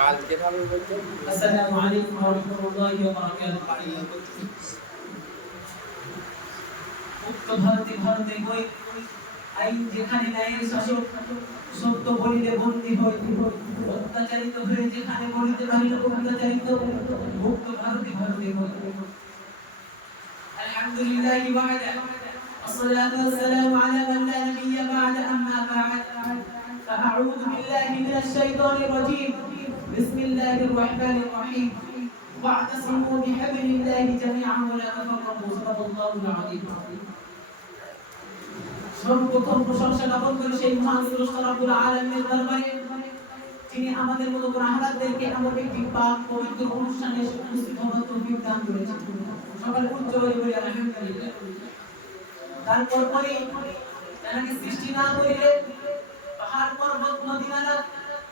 কালকে ভাবে বলতে আসসালামু আলাইকুম ওয়া রাহমাতুল্লাহি ওয়া বারাকাতুহু মুক্ত ভারতে ভারতে বই আইন যেখানে ন্যায়ের শাসক সত্য বলিলে বন্দী হয় অত্যাচারিত হয়ে যেখানে বলিতে পারিল অত্যাচারিত মুক্ত ভারতে ভারতে বই আলহামদুলিল্লাহি ওয়াহদা الصلاة والسلام على من لا نبي بعد أما بعد فأعوذ بالله من الشيطان الرجيم بسم الله الرحمن الرحيم واعتصموا بحبل الله جميعا ولا تفرقوا صدق الله العظيم সর্বপ্রথম প্রশংসা জ্ঞাপন করে সেই মহান স্রষ্টা রব্বুল আলামিনের দরবারে যিনি আমাদের মতো গুনাহগারদেরকে এমন একটি পাক পবিত্র অনুষ্ঠানে এসে উপস্থিত হওয়ার তৌফিক দান করেছেন সকাল উচ্চ বলে বলি আলহামদুলিল্লাহ তারপর পরে জানাকে সৃষ্টি না করিলে পাহাড় পর্বত নদী নালা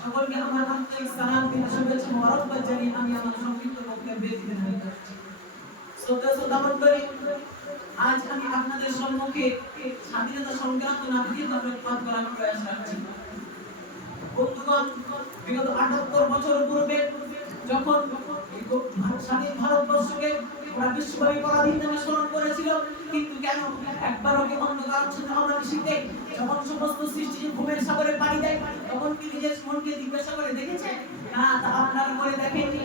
সকলকে আমার আন্তরিক সালাম দিন শুভেচ্ছা মোবারকবাদ জানিয়ে আমি আমার সংক্ষিপ্ত বক্তব্য দিতে শ্রদ্ধা শ্রদ্ধা মন্ডলী আজ আমি আপনাদের সম্মুখে স্বাধীনতা সংক্রান্ত নাটকের পাঠ করার প্রয়াস রাখছি। বন্ধুগণ, বিগত আটাত্তর বছর পূর্বে যখন স্বাধীন ভারতবর্ষকে ওরা স্মরণ করেছিল। কিন্তু কেন? একবারও কি অন্ধকার ছিল আমরা শীতে যখন সমস্ত সৃষ্টি ঘুমের দেয়, তখন কি নিজের মনকে জিজ্ঞাসা করে দেখেছে? না, তা আপনার করে দেখেননি।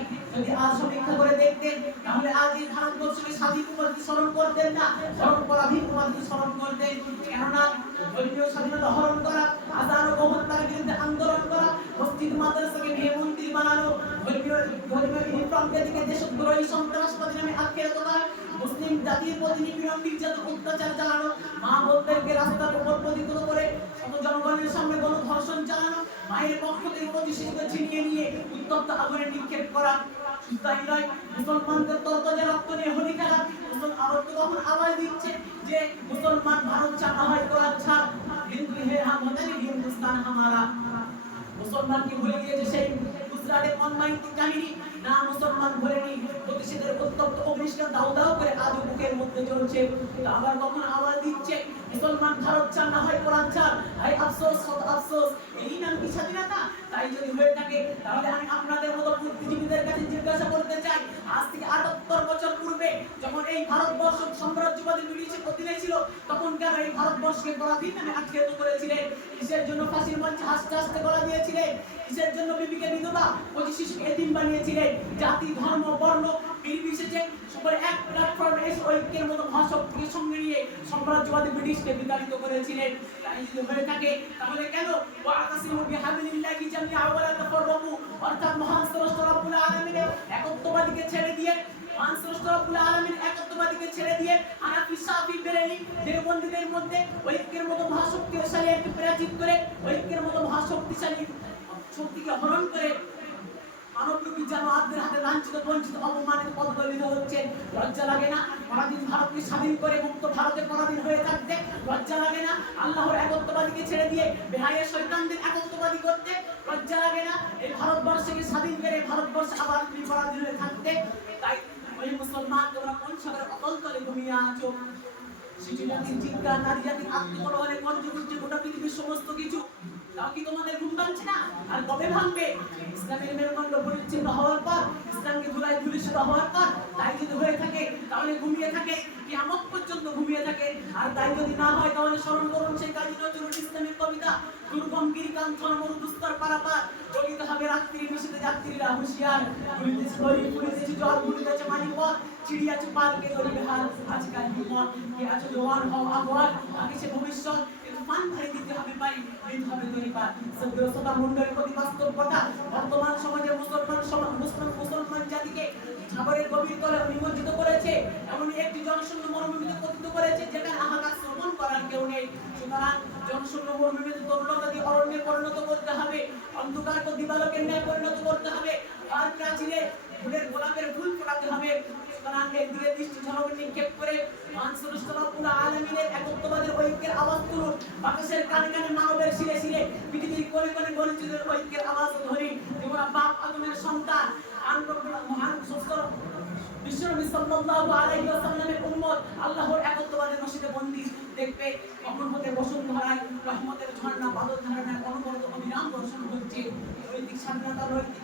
আজ সমীক্ষা করে দেখতেন, তাহলে আজ এই ভারতবর্ষকে স্বাধীন উপাধি স্মরণ করতেন না বরং পরাধীন উপাধি স্মরণ করতেন। কেননা, ধর্মীয় স্বাধীনতা হরণ করা আজান ও হত্যার বিরুদ্ধে আন্দোলন করা মসজিদ মাদ্রাসাকে ভেঙে মন্দির বানানো মুসলিম জাতির অত্যাচার চালানো রাস্তার উপর করে পক্ষ থেকে প্রতি শিশুকে ছিনিয়ে নিয়ে নিক্ষেপ করা। নয়, মুসলমানদের রক্ত নিয়ে মুসলমান আওয়াজ দিচ্ছে যে মুসলমান ভারত চাপা হয় হিন্দুস্তান হামারা। মুসলমানকে ভুলে গিয়েছে সেই গুজরাটের অনমাইতিক কাহিনী। না, মুসলমান ভুলেনি প্রতিষ্ঠিতের উত্তপ্ত অগ্নিষ্কার দাও দাও করে আজ বুকের মধ্যে জ্বলছে। আবার কখন আওয়াজ দিচ্ছে, মুসলমান ভারত চান না হয় কোরআন চান হাই আফসোস, কত আফসোস। এই নাম কি স্বাধীনতা তাই যদি হয়ে থাকে, তাহলে আমি আপনাদের মতো বুদ্ধিজীবীদের কাছে জিজ্ঞাসা করতে চাই। আজ থেকে আটাত্তর বছর পূর্বে যখন এই ভারতবর্ষ সাম্রাজ্যবাদী ব্রিটিশের অধীনে ছিল, তখন কেন এই ভারতবর্ষকে পরাধীন নামে আখ্যায়িত করেছিলেন কিসের জন্য ফাঁসির মঞ্চে হাসতে হাসতে গলা দিয়েছিলেন? কিসের জন্য বিবিকে বিধবা, পঁচিশ শিশুকে এতিম বানিয়েছিলেন? জাতি, ধর্ম, বর্ণ নির্বিশেষে সকলে এক প্ল্যাটফর্মে এসে ঐক্যের মতো মহাশক্তিকে সঙ্গে নিয়ে সাম্রাজ্যবাদী ব্রিটিশকে বিতাড়িত করেছিলেন। ছেড়ে দিয়ে মধ্যে ঐক্যের মতো মহাশক্তিশালী একটি প্রাচীর করে, ঐক্যের মতো মহাশক্তিশালী শক্তিকে হরণ করে জানোয়ারদের হাতে লাঞ্ছিত বঞ্চিত অপমানিত পদদলিত হচ্ছে লজ্জা লাগে না পরাধীন ভারতকে স্বাধীন করে মুক্ত ভারতের পরাধীন হয়ে থাকতে লজ্জা লাগে না আল্লাহর একত্ববাদীকে ছেড়ে দিয়ে বেহাইয়ের শৈতানদের একত্ববাদী করতে লজ্জা লাগে না এই ভারতবর্ষকে স্বাধীন করে ভারতবর্ষ আবার তুমি পরাধীন হয়ে থাকতে তাই ওই মুসলমান তোমরা কোন সাগরে অতল তলে ঘুমিয়ে আছো শিশু জাতির চিৎকার নারী জাতির আত্মকলহরে কঞ্জ করছে গোটা পৃথিবীর সমস্ত কিছু তাও কি তোমাদের ঘুম ভাঙছে না? আর কবে ভাঙবে? ইসলামের মেরুদণ্ড পরিচ্ছিন্ন হওয়ার পর, ইসলামকে ধুলায় ধুলিষ্ঠিত হওয়ার পর, তাই যদি হয়ে থাকে, তাহলে ঘুমিয়ে থাকে, কিয়ামত পর্যন্ত ঘুমিয়ে থাকে। আর তাই যদি না হয়, তাহলে স্মরণ করুন সেই কাজী নজরুল ইসলামের কবিতা, দুর্গম গিরিকাঞ্চন মরুদুস্তর পারাপার। চলিতে হবে রাত্রি মিশিতে যাত্রীরা হুঁশিয়ার। ভুলিতেছে দড়ি ভুলিতেছে জল ভুলিতেছে মানি পথ। চিড়িয়াছে পালকে ধরিবে হাল, আজকাল বিপদ। কে আছে জোয়ান হও আবহাওয়ার আগে সে ভবিষ্যৎ। তুফান ভাই দিতে হবে পাই দিতে হবে তরিপার সভ্যতা মন্ডলের প্রতি বাস্তব বর্তমান সমাজে মুসলমান সমাজ মুসলিম মুসলমান জাতিকে সাগরের গভীর তলে নিমজ্জিত করেছে, এমনই একটি জনশূন্য মরুভূমিতে পতিত করেছে, যেখানে আহাকার শ্রবণ করার কেউ নেই। সুতরাং জনশূন্য মরুভূমিতে তরুণতা দিয়ে অরণ্যে পরিণত করতে হবে অন্ধকারকে দিবালোকের ন্যায় পরিণত করতে হবে। আর প্রাচীরে ফুলের গোলাপের ফুল ফোটাতে হবে। সুতরাং এর দৃষ্টি ঝলক নিক্ষেপ করে মানসুরুস্তলাপুর আলমিনের একত্ববাদের আল্লাহর বন্দী। দেখবে কখন হতে বসুন্ধরায় রহমতের ঝর্ণা, বাদল ধারণার অনবরত অবিরাম দর্শন হচ্ছে। নৈতিক স্বাধীনতা, নৈতিক